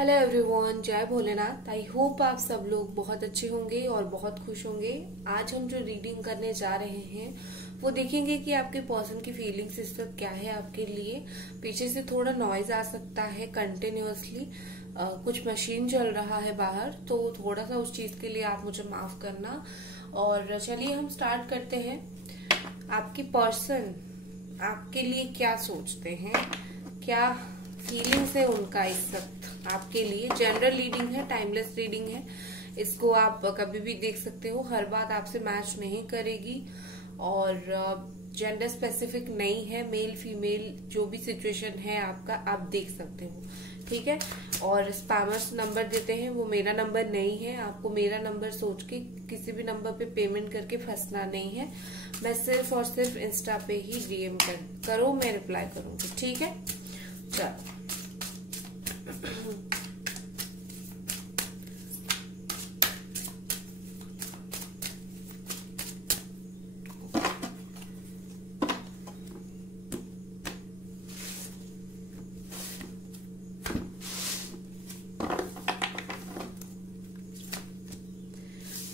Hello everyone, जय Bholenath. I hope आप सब लोग बहुत अच्छे होंगे और बहुत खुश होंगे। आज हम जो रीडिंग करने जा रहे हैं वो देखेंगे कि आपके पर्सन की फीलिंग्स इस वक्त क्या है आपके लिए। पीछे से थोड़ा नॉइज आ सकता है कंटिन्यूअसली, कुछ मशीन चल रहा है बाहर, तो थोड़ा सा उस चीज के लिए आप मुझे माफ करना। और चलिए हम स्टार्ट करते हैं। आपकी पर्सन आपके लिए क्या सोचते हैं, क्या फीलिंग्स है उनका इस वक्त आपके लिए। जनरल रीडिंग है, टाइमलेस रीडिंग है, इसको आप कभी भी देख सकते हो। हर बात आपसे मैच नहीं करेगी और जेंडर स्पेसिफिक नहीं है। मेल फीमेल जो भी सिचुएशन है आपका, आप देख सकते हो, ठीक है। और स्पैमर्स नंबर देते हैं, वो मेरा नंबर नहीं है। आपको मेरा नंबर सोच के किसी भी नंबर पे पेमेंट करके फंसना नहीं है। मैं सिर्फ और सिर्फ इंस्टा पे ही डीएम करो, मैं रिप्लाई करूंगी, ठीक है। चलो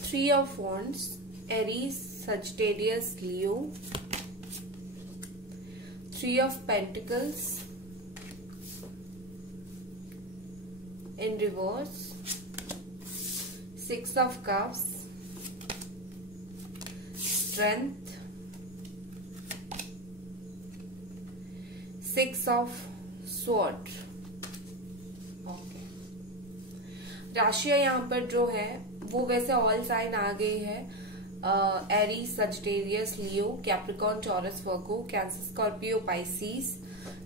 3 of Wands, Aries, Sagittarius, Leo. 3 of Pentacles in reverse. 6 of Cups, Strength. 6 of Swords. राशियां यहाँ पर जो है वो वैसे ऑल साइन आ गई है। एरीज, सजिटेरियस, लियो, कैप्रिकॉर्न, टॉरस, वर्गो, कैंसर, स्कॉर्पियो, पाइसिस।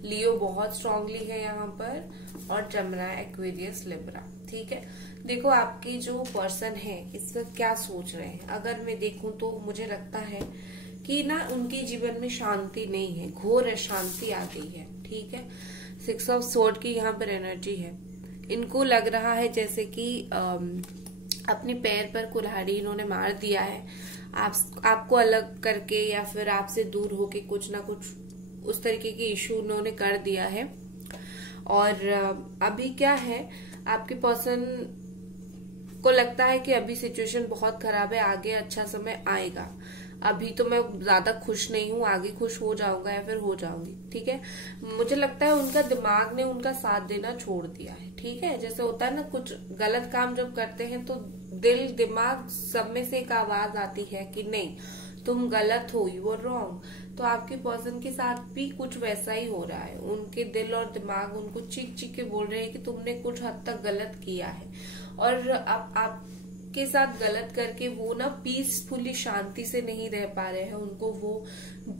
लियो बहुत स्ट्रांगली है यहाँ पर, और जमना, एक्वेरियस, लिब्रा, ठीक है। देखो आपके जो पर्सन है इस वक्त क्या सोच रहे हैं। अगर मैं देखूं तो मुझे लगता है कि ना उनके जीवन में शांति नहीं है, घोर अशांति आ गई है, ठीक है। 6 ऑफ सोर्ड की यहाँ पर एनर्जी है। इनको लग रहा है जैसे कि अपने पैर पर कुल्हाड़ी इन्होंने मार दिया है। आपको अलग करके या फिर आपसे दूर होके कुछ ना कुछ उस तरीके के इशू उन्होंने कर दिया है। और अभी क्या है, आपके पर्सन को लगता है कि अभी सिचुएशन बहुत खराब है, आगे अच्छा समय आएगा। अभी तो मैं ज्यादा खुश नहीं हूँ, आगे खुश हो जाऊंगा या फिर हो जाऊंगी, ठीक है। मुझे लगता है उनका दिमाग ने उनका साथ देना छोड़ दिया है, ठीक है। जैसे होता है ना, कुछ गलत काम जब करते हैं तो दिल दिमाग सब में से एक आवाज आती है कि नहीं तुम गलत हो, यू आर रॉन्ग। तो आपके पर्सन के साथ भी कुछ वैसा ही हो रहा है। उनके दिल और दिमाग उनको चीख चीख के बोल रहे हैं कि तुमने कुछ हद तक गलत किया है। और अब आप के साथ गलत करके वो ना पीसफुली शांति से नहीं रह पा रहे हैं। उनको वो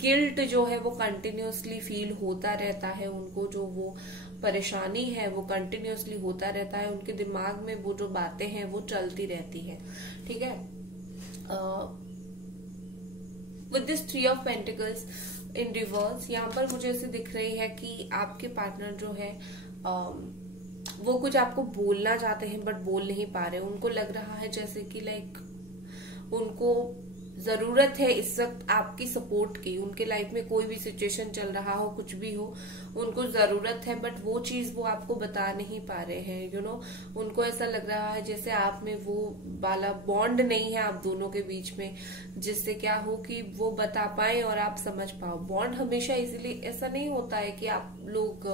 गिल्ट जो है वो कंटिन्यूअसली फील होता रहता है। उनको जो वो परेशानी है वो कंटिन्यूअसली होता रहता है। उनके दिमाग में वो जो बातें हैं वो चलती रहती है, ठीक है। With this 3 of pentacles in reverse, यहाँ पर मुझे ऐसे दिख रही है कि आपके पार्टनर जो है वो कुछ आपको बोलना चाहते हैं बट बोल नहीं पा रहे। उनको लग रहा है जैसे कि लाइक उनको जरूरत है इस वक्त आपकी सपोर्ट की। उनके लाइफ में कोई भी सिचुएशन चल रहा हो, कुछ भी हो, उनको जरूरत है बट वो चीज वो आपको बता नहीं पा रहे हैं। यू नो, उनको ऐसा लग रहा है जैसे आप में वो वाला बॉन्ड नहीं है आप दोनों के बीच में, जिससे क्या हो कि वो बता पाए और आप समझ पाओ। बॉन्ड हमेशा इसीलिए ऐसा नहीं होता है कि आप लोग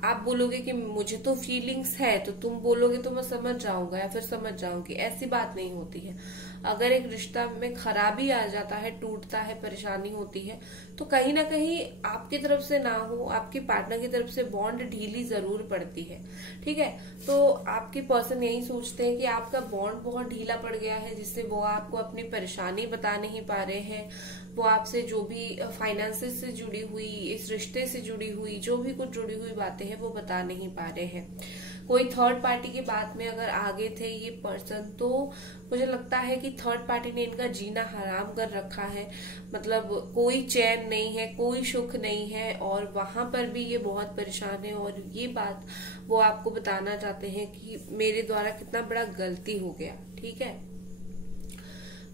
आप बोलोगे कि मुझे तो फीलिंग्स है तो तुम बोलोगे तो मैं समझ जाऊंगा या फिर समझ जाऊंगी, ऐसी बात नहीं होती है। अगर एक रिश्ता में खराबी आ जाता है, टूटता है, परेशानी होती है, तो कहीं ना कहीं आपकी तरफ से ना हो, आपके पार्टनर की तरफ से बॉन्ड ढीली जरूर पड़ती है, ठीक है। तो आपके पर्सन यही सोचते हैं कि आपका बॉन्ड बहुत ढीला पड़ गया है, जिससे वो आपको अपनी परेशानी बता नहीं पा रहे हैं। वो आपसे जो भी फाइनेंसेस से जुड़ी हुई, इस रिश्ते से जुड़ी हुई, जो भी कुछ जुड़ी हुई बातें हैं वो बता नहीं पा रहे हैं। कोई थर्ड पार्टी की बात में अगर आगे थे ये पर्सन, तो मुझे लगता है कि थर्ड पार्टी ने इनका जीना हराम कर रखा है। मतलब कोई चैन नहीं है, कोई सुख नहीं है, और वहां पर भी ये बहुत परेशान है। और ये बात वो आपको बताना चाहते हैं कि मेरे द्वारा कितना बड़ा गलती हो गया, ठीक है।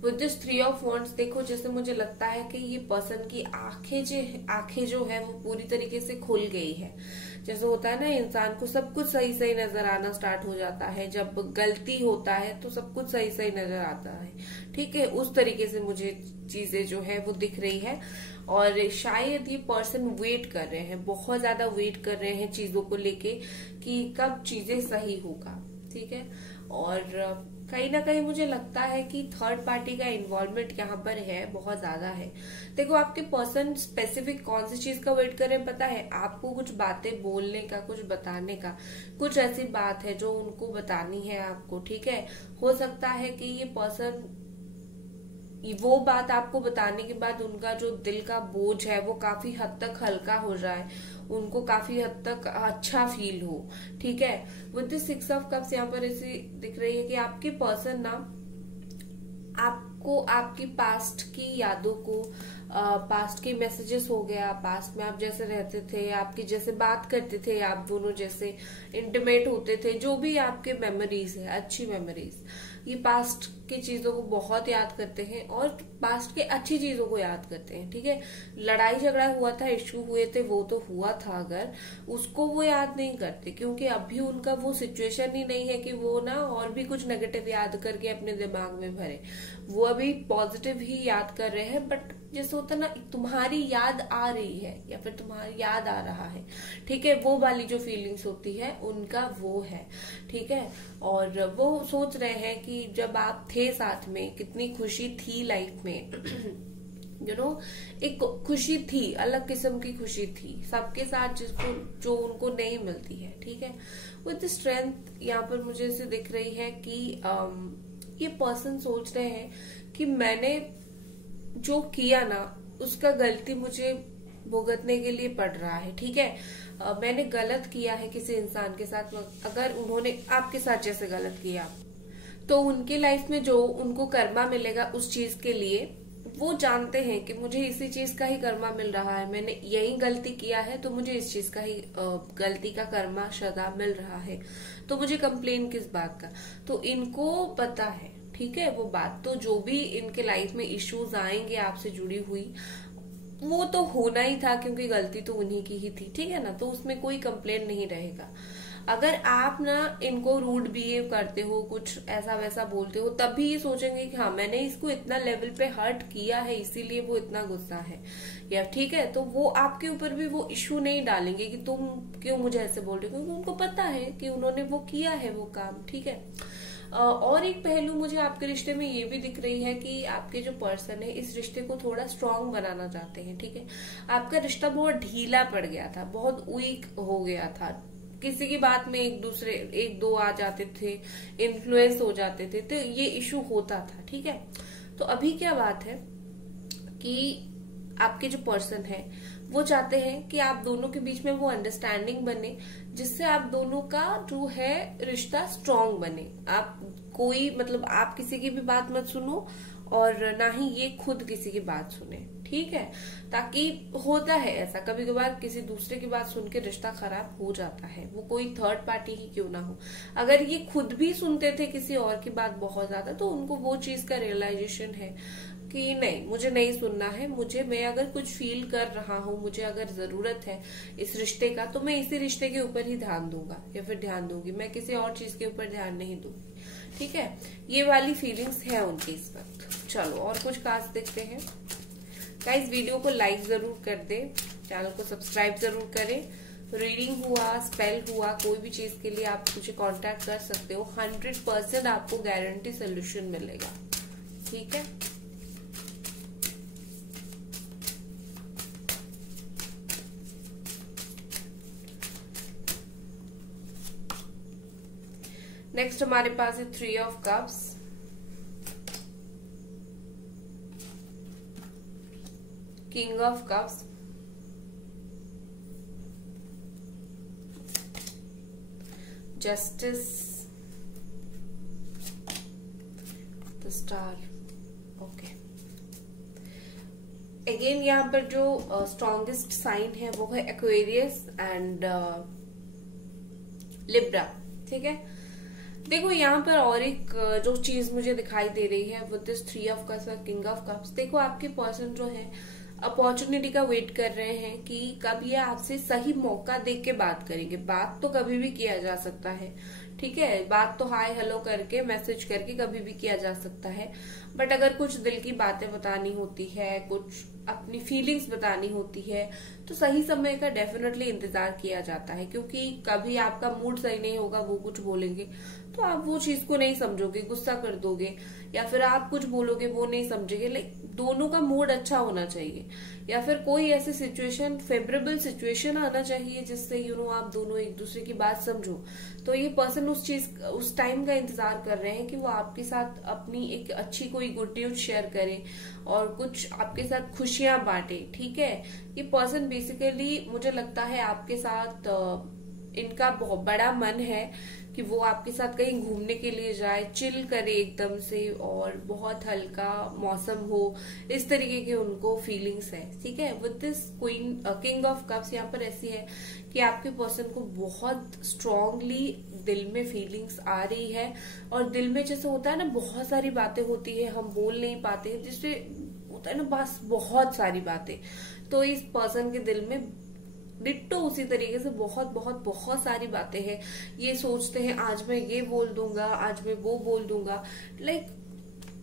विद दिस 3 ऑफ वॉन्ड्स, देखो जैसे मुझे लगता है कि ये पर्सन की आंखें जो है वो पूरी तरीके से खुल गई है। जैसे होता है ना, इंसान को सब कुछ सही सही नजर आना स्टार्ट हो जाता है, जब गलती होता है तो सब कुछ सही सही नजर आता है। ठीक है, उस तरीके से मुझे चीजें जो है वो दिख रही है। और शायद ये पर्सन वेट कर रहे हैं, बहुत ज्यादा वेट कर रहे हैं चीजों को लेके कि कब चीजें सही होगा। ठीक है, और कहीं ना कहीं मुझे लगता है कि थर्ड पार्टी का इन्वॉल्वमेंट यहाँ पर है, बहुत ज्यादा है। देखो, आपके पर्सन स्पेसिफिक कौन सी चीज का वेट कर रहे हैं पता है? आपको कुछ बातें बोलने का, कुछ बताने का, कुछ ऐसी बात है जो उनको बतानी है आपको। ठीक है, हो सकता है कि ये पर्सन वो बात आपको बताने के बाद उनका जो दिल का बोझ है वो काफी हद तक हल्का हो जाए, उनको काफी हद तक अच्छा फील हो। ठीक है, विद द 6 ऑफ कप्स यहाँ पर ऐसी दिख रही है कि आपके पर्सन ना आपको आपकी पास्ट की यादों को, पास्ट के मैसेजेस हो गया, पास्ट में आप जैसे रहते थे, आपकी जैसे बात करते थे, आप दोनों जैसे इंटीमेट होते थे, जो भी आपके मेमोरीज है, अच्छी मेमोरीज, ये पास्ट की चीजों को बहुत याद करते हैं और पास्ट के अच्छी चीजों को याद करते हैं। ठीक है, लड़ाई झगड़ा हुआ था, इश्यू हुए थे, वो तो हुआ था, अगर उसको वो याद नहीं करते क्योंकि अभी उनका वो सिचुएशन ही नहीं है कि वो ना और भी कुछ नेगेटिव याद करके अपने दिमाग में भरे। वो अभी पॉजिटिव ही याद कर रहे हैं, बट जैसे होता ना, तुम्हारी याद आ रही है या फिर तुम्हारी याद आ रहा है। ठीक है, वो वाली जो फीलिंग्स होती है उनका वो है। ठीक है, और वो सोच रहे हैं कि जब आप थे साथ में कितनी खुशी थी लाइफ में। एक खुशी थी, अलग किस्म की खुशी थी सबके साथ, जिसको जो उनको नहीं मिलती है। ठीक है, विद स्ट्रेंथ यहाँ पर मुझे ऐसे दिख रही है कि ये पर्सन सोच रहे हैं कि मैंने जो किया ना उसका गलती मुझे भुगतने के लिए पड़ रहा है। ठीक है, मैंने गलत किया है किसी इंसान के साथ, अगर उन्होंने आपके साथ जैसे गलत किया तो उनके लाइफ में जो उनको कर्मा मिलेगा उस चीज के लिए, वो जानते हैं कि मुझे इसी चीज का ही कर्मा मिल रहा है, मैंने यही गलती किया है तो मुझे इस चीज का ही गलती का कर्मा सदा मिल रहा है, तो मुझे कंप्लेन किस बात का। तो इनको पता है। ठीक है, वो बात तो जो भी इनके लाइफ में इश्यूज आएंगे आपसे जुड़ी हुई, वो तो होना ही था क्योंकि गलती तो उन्हीं की ही थी। ठीक है ना, तो उसमें कोई कंप्लेन नहीं रहेगा। अगर आप ना इनको रूड बिहेव करते हो, कुछ ऐसा वैसा बोलते हो, तब भी ये सोचेंगे कि हाँ मैंने इसको इतना लेवल पे हर्ट किया है इसीलिए वो इतना गुस्सा है, या ठीक है, तो वो आपके ऊपर भी वो इश्यू नहीं डालेंगे कि तुम क्यों मुझे ऐसे बोल रहे हो, क्योंकि उनको पता है कि उन्होंने वो किया है वो काम। ठीक है, और एक पहलू मुझे आपके रिश्ते में ये भी दिख रही है कि आपके जो पर्सन है इस रिश्ते को थोड़ा स्ट्रांग बनाना चाहते हैं। ठीक है, आपका रिश्ता बहुत ढीला पड़ गया था, बहुत वीक हो गया था, किसी की बात में एक दो आ जाते थे, इन्फ्लुएंस हो जाते थे, तो ये इशू होता था। ठीक है, तो अभी क्या बात है कि आपके जो पर्सन है वो चाहते हैं कि आप दोनों के बीच में वो अंडरस्टैंडिंग बने, जिससे आप दोनों का जो है रिश्ता स्ट्रांग बने। आप कोई मतलब आप किसी की भी बात मत सुनो और ना ही ये खुद किसी की बात सुने। ठीक है, ताकि होता है ऐसा कभी कभार किसी दूसरे की बात सुन के रिश्ता खराब हो जाता है, वो कोई थर्ड पार्टी ही क्यों ना हो। अगर ये खुद भी सुनते थे किसी और की बात बहुत ज्यादा, तो उनको वो चीज का रियलाइजेशन है कि नहीं, मुझे नहीं सुनना है, मैं अगर कुछ फील कर रहा हूँ, मुझे अगर जरूरत है इस रिश्ते का, तो मैं इसी रिश्ते के ऊपर ही ध्यान दूंगा या फिर ध्यान दूंगी, मैं किसी और चीज के ऊपर ध्यान नहीं दूंगी। ठीक है, ये वाली फीलिंग्स है उनकी इस वक्त। चलो और कुछ खास देखते हैं। गाइस, वीडियो को लाइक जरूर कर दे, चैनल को सब्सक्राइब जरूर करें। रीडिंग हुआ, स्पेल हुआ, कोई भी चीज के लिए आप मुझे कांटेक्ट कर सकते हो, 100% आपको गारंटी सोल्यूशन मिलेगा। ठीक है, नेक्स्ट हमारे पास है 3 of cups, king of cups, justice, the star. Okay, again यहाँ पर जो स्ट्रॉन्गेस्ट साइन है वो है एक्वेरियस एंड लिब्रा। ठीक है, देखो यहाँ पर और एक जो चीज मुझे दिखाई दे रही है विद दिस 3 ऑफ कप्स और किंग ऑफ कप्स, देखो आपके पर्सन जो है अपॉर्चुनिटी का वेट कर रहे हैं कि कब ये आपसे सही मौका देख के बात करेंगे। बात तो कभी भी किया जा सकता है, ठीक है, बात तो हाय हेलो करके मैसेज करके कभी भी किया जा सकता है, बट अगर कुछ दिल की बातें बतानी होती है, कुछ अपनी फीलिंग्स बतानी होती है, तो सही समय का डेफिनेटली इंतजार किया जाता है। क्योंकि कभी आपका मूड सही नहीं होगा, वो कुछ बोलेंगे तो आप वो चीज को नहीं समझोगे, गुस्सा कर दोगे, या फिर आप कुछ बोलोगे वो नहीं समझेंगे। लाइक दोनों का मूड अच्छा होना चाहिए, या फिर कोई ऐसी सिचुएशन, फेवरेबल सिचुएशन आना चाहिए जिससे आप दोनों एक दूसरे की बात समझो। तो ये पर्सन उस टाइम का इंतजार कर रहे हैं कि वो आपके साथ अपनी एक अच्छी कोई गुड न्यूज शेयर करे और कुछ आपके साथ खुशियां बांटे, ठीक है। ये पर्सन बेसिकली मुझे लगता है आपके साथ इनका बहुत बड़ा मन है कि वो आपके साथ कहीं घूमने के लिए जाए, चिल करे एकदम से, और बहुत हल्का मौसम हो, इस तरीके के उनको फीलिंग्स है, ठीक है। With this queen king of cups यहाँ पर ऐसी है कि आपके पर्सन को बहुत स्ट्रांगली दिल में फीलिंग्स आ रही है, और दिल में जैसे होता है ना बहुत सारी बातें होती है, हम बोल नहीं पाते, जिससे होता है ना बस बहुत सारी बातें, तो इस पर्सन के दिल में डिट्टो उसी तरीके से बहुत बहुत बहुत सारी बातें हैं। ये सोचते हैं आज मैं ये बोल दूंगा, आज मैं वो बोल दूंगा, लाइक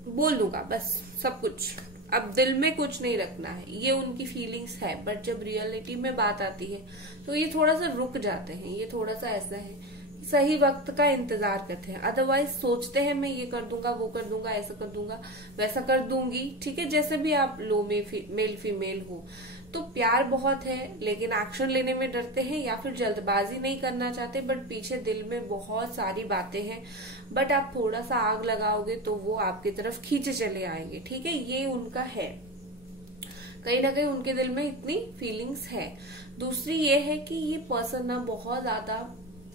बोल दूंगा बस सब कुछ, अब दिल में कुछ नहीं रखना है, ये उनकी फीलिंग्स है। बट जब रियलिटी में बात आती है तो ये थोड़ा सा रुक जाते हैं, ये थोड़ा सा ऐसा है सही वक्त का इंतजार करते हैं। अदरवाइज सोचते हैं मैं ये कर दूंगा, वो कर दूंगा, ऐसा कर दूंगा, वैसा कर दूंगी, ठीक है, जैसे भी आप लो में मेल फीमेल हो। तो प्यार बहुत है लेकिन एक्शन लेने में डरते हैं, या फिर जल्दबाजी नहीं करना चाहते, बट पीछे दिल में बहुत सारी बातें हैं, बट आप थोड़ा सा आग लगाओगे तो वो आपकी तरफ खींचे चले आएंगे, ठीक है। ये उनका है, कहीं ना कहीं उनके दिल में इतनी फीलिंग्स है। दूसरी ये है कि ये पर्सन ना बहुत ज्यादा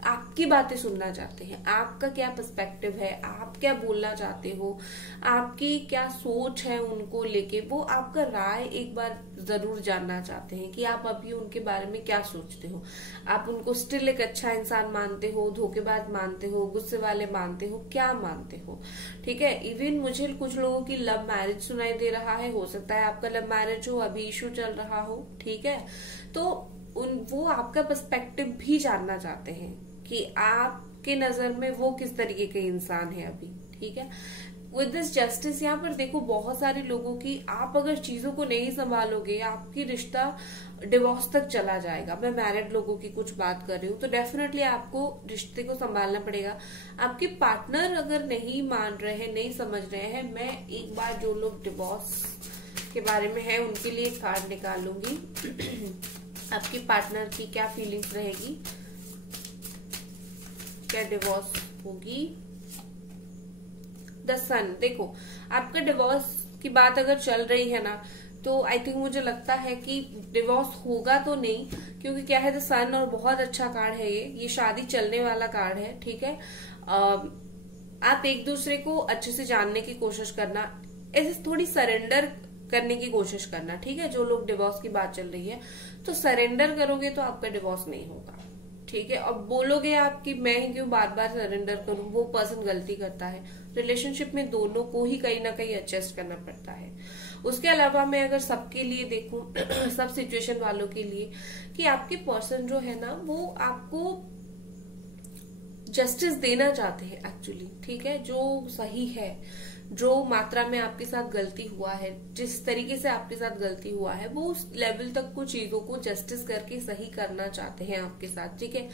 आपकी बातें सुनना चाहते हैं, आपका क्या पर्सपेक्टिव है, आप क्या बोलना चाहते हो, आपकी क्या सोच है उनको लेके, वो आपका राय एक बार जरूर जानना चाहते हैं कि आप अभी उनके बारे में क्या सोचते हो। आप उनको स्टिल एक अच्छा इंसान मानते हो, धोखेबाज मानते हो, गुस्से वाले मानते हो, क्या मानते हो, ठीक है। इवन मुझे कुछ लोगों की लव मैरिज सुनाई दे रहा है, हो सकता है आपका लव मैरिज हो, अभी इशू चल रहा हो, ठीक है। तो वो आपका पर्सपेक्टिव भी जानना चाहते हैं कि आपके नजर में वो किस तरीके के इंसान है अभी, ठीक है। विद दिस जस्टिस यहाँ पर देखो बहुत सारे लोगों की, आप अगर चीजों को नहीं संभालोगे आपकी रिश्ता डिवोर्स तक चला जाएगा। मैं मैरिड लोगों की कुछ बात कर रही हूँ, तो डेफिनेटली आपको रिश्ते को संभालना पड़ेगा। आपके पार्टनर अगर नहीं मान रहे हैं, नहीं समझ रहे हैं, मैं एक बार जो लोग डिवोर्स के बारे में है उनके लिए कार्ड निकालूंगी। आपकी पार्टनर की क्या फीलिंग्स रहेगी, क्या डिवोर्स होगी। द सन, देखो आपका डिवोर्स की बात अगर चल रही है ना, तो आई थिंक मुझे लगता है कि डिवोर्स होगा तो नहीं, क्योंकि क्या है द सन, और बहुत अच्छा कार्ड है ये शादी चलने वाला कार्ड है, ठीक है। आप एक दूसरे को अच्छे से जानने की कोशिश करना, ऐसे थोड़ी सरेंडर करने की कोशिश करना, ठीक है। जो लोग डिवोर्स की बात चल रही है तो सरेंडर करोगे तो आपका डिवोर्स नहीं होगा, ठीक है। अब बोलोगे आप कि मैं ही क्यों बार बार सरेंडर करूं, वो पर्सन गलती करता है। रिलेशनशिप में दोनों को ही कहीं ना कहीं एडजस्ट करना पड़ता है। उसके अलावा मैं अगर सबके लिए देखूं सब सिचुएशन वालों के लिए, कि आपके पर्सन जो है ना वो आपको जस्टिस देना चाहते हैं एक्चुअली, ठीक है। जो सही है, जो मात्रा में आपके साथ गलती हुआ है, जिस तरीके से आपके साथ गलती हुआ है, वो उस लेवल तक कुछ चीजों को जस्टिस करके सही करना चाहते हैं आपके साथ, ठीक है।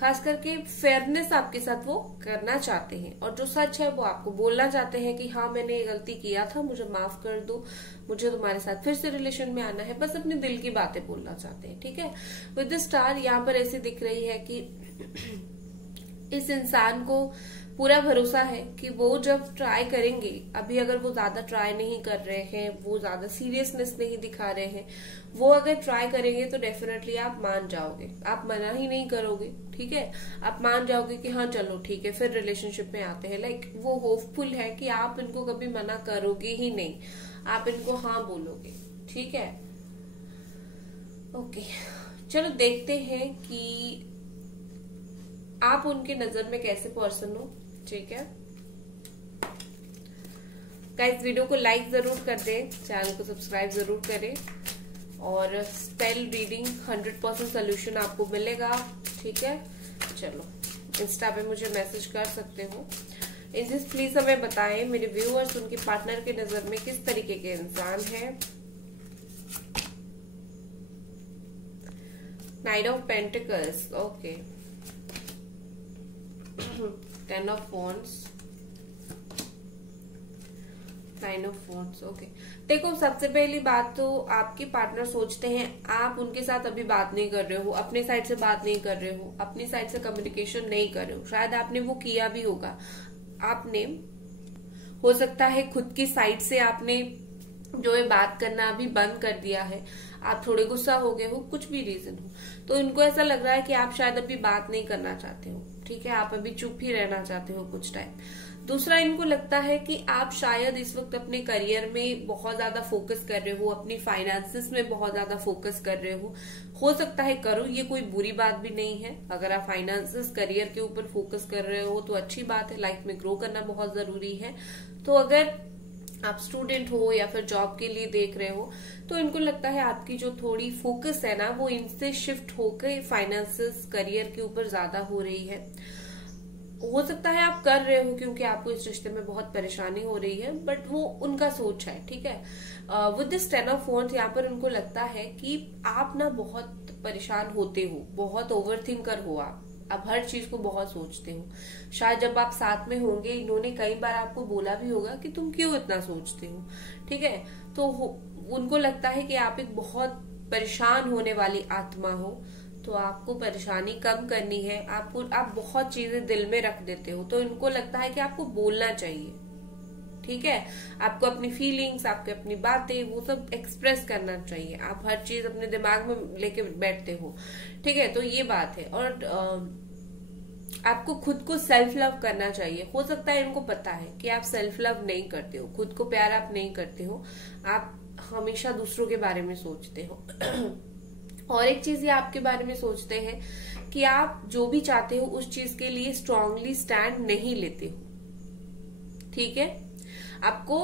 खास करके फेयरनेस आपके साथ वो करना चाहते हैं, और जो सच है वो आपको बोलना चाहते हैं कि हाँ मैंने ये गलती किया था, मुझे माफ कर दो, मुझे तुम्हारे साथ फिर से रिलेशन में आना है, बस अपने दिल की बातें बोलना चाहते हैं, ठीक है। विद द स्टार यहाँ पर ऐसे दिख रही है कि इस इंसान को पूरा भरोसा है कि वो जब ट्राई करेंगे, अभी अगर वो ज्यादा ट्राई नहीं कर रहे हैं, वो ज्यादा सीरियसनेस नहीं दिखा रहे हैं, वो अगर ट्राई करेंगे तो डेफिनेटली आप मान जाओगे, आप मना ही नहीं करोगे, ठीक है। आप मान जाओगे कि हाँ चलो ठीक है फिर रिलेशनशिप में आते हैं। लाइक वो होपफुल है कि आप इनको कभी मना करोगे ही नहीं, आप इनको हाँ बोलोगे, ठीक है। ओके चलो देखते हैं कि आप उनके नजर में कैसे पर्सन हो, ठीक है। गाइस वीडियो को लाइक जरूर कर दें, चैनल को सब्सक्राइब जरूर करें। और स्पेल रीडिंग 100% सोल्यूशन आपको मिलेगा। ठीक है, चलो इंस्टा पे मुझे मैसेज कर सकते हो। एंजल्स प्लीज हमें बताएं मेरे व्यूअर्स उनके पार्टनर के नजर में किस तरीके के इंसान हैं। Night of pentacles, okay. 10 of wands, 9 of wands, okay. देखो सबसे पहली बात तो आपके पार्टनर सोचते हैं आप उनके साथ अभी बात नहीं कर रहे हो, अपने साइड से बात नहीं कर रहे हो, अपनी साइड से कम्युनिकेशन नहीं कर रहे हो। शायद आपने वो किया भी होगा, आपने हो सकता है खुद की साइड से आपने जो है बात करना अभी बंद कर दिया है, आप थोड़े गुस्सा हो गए हो, कुछ भी रीजन हो, तो इनको ऐसा लग रहा है कि आप शायद अभी बात नहीं करना चाहते हो। ठीक है, आप अभी चुप ही रहना चाहते हो कुछ टाइम। दूसरा, इनको लगता है कि आप शायद इस वक्त अपने करियर में बहुत ज्यादा फोकस कर रहे हो, अपनी फाइनेंसेस में बहुत ज्यादा फोकस कर रहे हो सकता है करो, ये कोई बुरी बात भी नहीं है। अगर आप फाइनेंसेस करियर के ऊपर फोकस कर रहे हो तो अच्छी बात है, लाइफ में ग्रो करना बहुत जरूरी है। तो अगर आप स्टूडेंट हो या फिर जॉब के लिए देख रहे हो तो इनको लगता है आपकी जो थोड़ी फोकस है ना वो इनसे शिफ्ट होकर फाइनेंसेस करियर के ऊपर ज्यादा हो रही है। हो सकता है आप कर रहे हो क्योंकि आपको इस रिश्ते में बहुत परेशानी हो रही है, बट वो उनका सोच है। ठीक है, विद दिस 10 ऑफ वॉन्ड्स यहाँ पर उनको लगता है कि आप ना बहुत परेशान होते हो, बहुत ओवर थिंकर हो आप हर चीज को बहुत सोचते हो। शायद जब आप साथ में होंगे इन्होंने कई बार आपको बोला भी होगा कि तुम क्यों इतना सोचते हो। ठीक है, तो उनको लगता है कि आप एक बहुत परेशान होने वाली आत्मा हो, तो आपको परेशानी कम करनी है। आप बहुत चीजें दिल में रख देते हो, तो इनको लगता है कि आपको बोलना चाहिए। ठीक है, आपको अपनी फीलिंग्स, आपकी अपनी बातें वो सब एक्सप्रेस करना चाहिए। आप हर चीज अपने दिमाग में लेके बैठते हो। ठीक है, तो ये बात है। और आपको खुद को सेल्फ लव करना चाहिए। हो सकता है इनको पता है कि आप सेल्फ लव नहीं करते हो, खुद को प्यार आप नहीं करते हो, आप हमेशा दूसरों के बारे में सोचते हो। और एक चीज ये आपके बारे में सोचते हैं कि आप जो भी चाहते हो उस चीज के लिए स्ट्रांगली स्टैंड नहीं लेते हो। ठीक है, आपको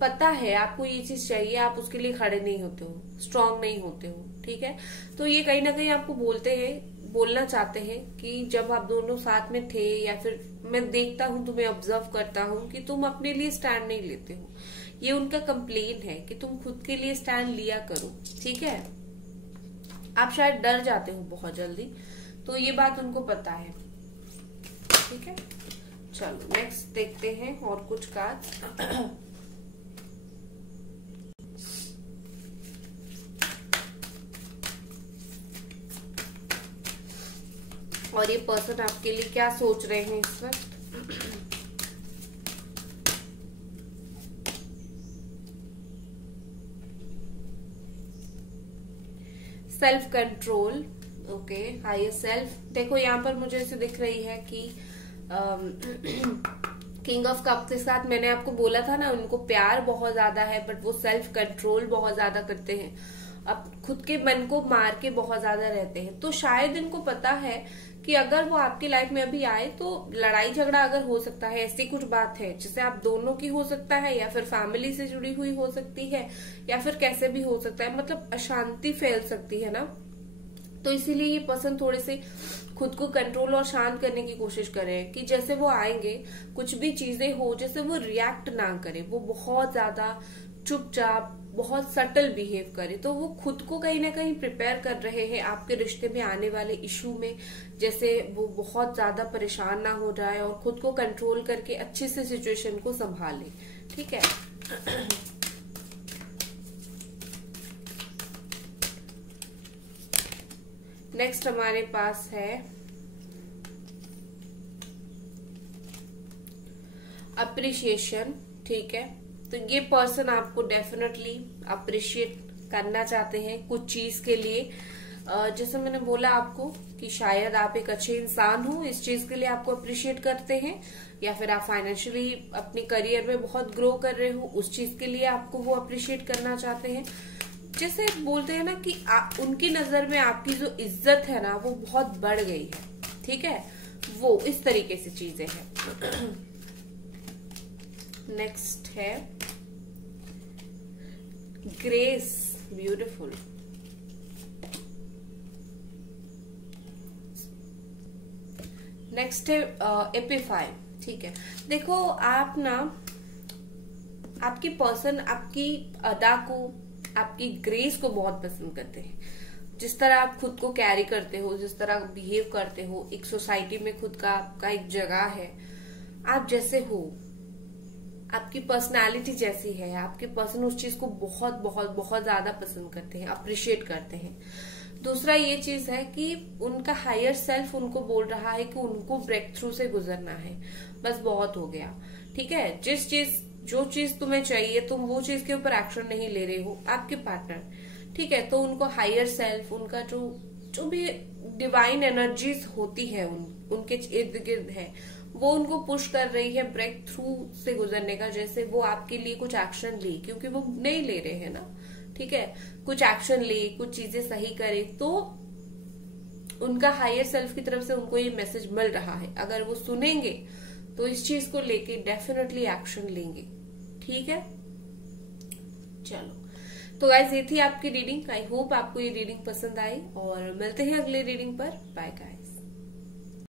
पता है आपको ये चीज चाहिए, आप उसके लिए खड़े नहीं होते हो, स्ट्रांग नहीं होते हो। ठीक है, तो ये कहीं ना कहीं आपको बोलना चाहते हैं कि जब आप दोनों साथ में थे, या फिर मैं देखता हूं तुम्हें ऑब्जर्व करता हूं कि तुम अपने लिए स्टैंड नहीं लेते हो। ये उनका कंप्लेन है कि तुम खुद के लिए स्टैंड लिया करो। ठीक है, आप शायद डर जाते हो बहुत जल्दी, तो ये बात उनको पता है। ठीक है, चलो नेक्स्ट देखते हैं और कुछ कार्ड। और ये पर्सन आपके लिए क्या सोच रहे हैं इस वक्त। Self control, okay, higher self. देखो यहाँ पर मुझे ऐसे दिख रही है कि किंग ऑफ कप के साथ मैंने आपको बोला था ना उनको प्यार बहुत ज्यादा है, बट वो सेल्फ कंट्रोल बहुत ज्यादा करते हैं, अब खुद के मन को मार के बहुत ज्यादा रहते हैं। तो शायद इनको पता है कि अगर वो आपकी लाइफ में अभी आए तो लड़ाई झगड़ा अगर हो सकता है, ऐसी कुछ बात है जिससे आप दोनों की हो सकता है, या फिर फैमिली से जुड़ी हुई हो सकती है, या फिर कैसे भी हो सकता है, मतलब अशांति फैल सकती है ना। तो इसीलिए ये पर्सन थोड़े से खुद को कंट्रोल और शांत करने की कोशिश कर रहे हैं कि जैसे वो आएंगे कुछ भी चीजें हो जैसे वो रिएक्ट ना करे, वो बहुत ज्यादा चुपचाप बहुत सटल बिहेव करे। तो वो खुद को कहीं ना कहीं प्रिपेयर कर रहे हैं आपके रिश्ते में आने वाले इशू में, जैसे वो बहुत ज्यादा परेशान ना हो जाए और खुद को कंट्रोल करके अच्छे से सिचुएशन को संभाले। ठीक है, नेक्स्ट हमारे पास है अप्रिशिएशन। ठीक है, तो ये पर्सन आपको डेफिनेटली अप्रिशिएट करना चाहते हैं कुछ चीज के लिए। जैसे मैंने बोला आपको कि शायद आप एक अच्छे इंसान हो, इस चीज के लिए आपको अप्रिशिएट करते हैं, या फिर आप फाइनेंशियली अपने करियर में बहुत ग्रो कर रहे हो, उस चीज के लिए आपको वो अप्रिशिएट करना चाहते हैं। जैसे बोलते हैं ना कि उनकी नजर में आपकी जो इज्जत है ना वो बहुत बढ़ गई है। ठीक है, वो इस तरीके से चीजें हैं। नेक्स्ट है ग्रेस ब्यूटिफुल। नेक्स्ट है एपिफाई। ठीक है, देखो आप ना, आपकी पर्सन आपकी अदा को, आपकी ग्रेस को बहुत पसंद करते हैं। जिस तरह आप खुद को कैरी करते हो, जिस तरह बिहेव करते हो, एक सोसाइटी में खुद का आपका एक जगह है, आप जैसे हो, आपकी पर्सनालिटी जैसी है, आपके पर्सन उस चीज को बहुत बहुत बहुत ज्यादा पसंद करते हैं, अप्रिशिएट करते हैं। दूसरा ये चीज है कि उनका हायर सेल्फ उनको बोल रहा है कि उनको ब्रेक थ्रू से गुजरना है, बस बहुत हो गया। ठीक है, जो चीज तुम्हें चाहिए, तुम वो चीज के ऊपर एक्शन नहीं ले रहे हो, आपके पार्टनर, ठीक है, तो उनको हायर सेल्फ, उनका जो भी डिवाइन एनर्जीज होती है उनके इर्द गिर्द है, वो उनको पुश कर रही है ब्रेक थ्रू से गुजरने का। जैसे वो आपके लिए कुछ एक्शन ले, क्योंकि वो नहीं ले रहे हैं ना, ठीक है, कुछ एक्शन ले, कुछ चीजें सही करे, तो उनका हायर सेल्फ की तरफ से उनको ये मैसेज मिल रहा है। अगर वो सुनेंगे तो इस चीज को लेके डेफिनेटली एक्शन लेंगे। ठीक है, चलो, तो गाइस ये थी आपकी रीडिंग। आई होप आपको ये रीडिंग पसंद आई, और मिलते हैं अगले रीडिंग पर। Bye guys.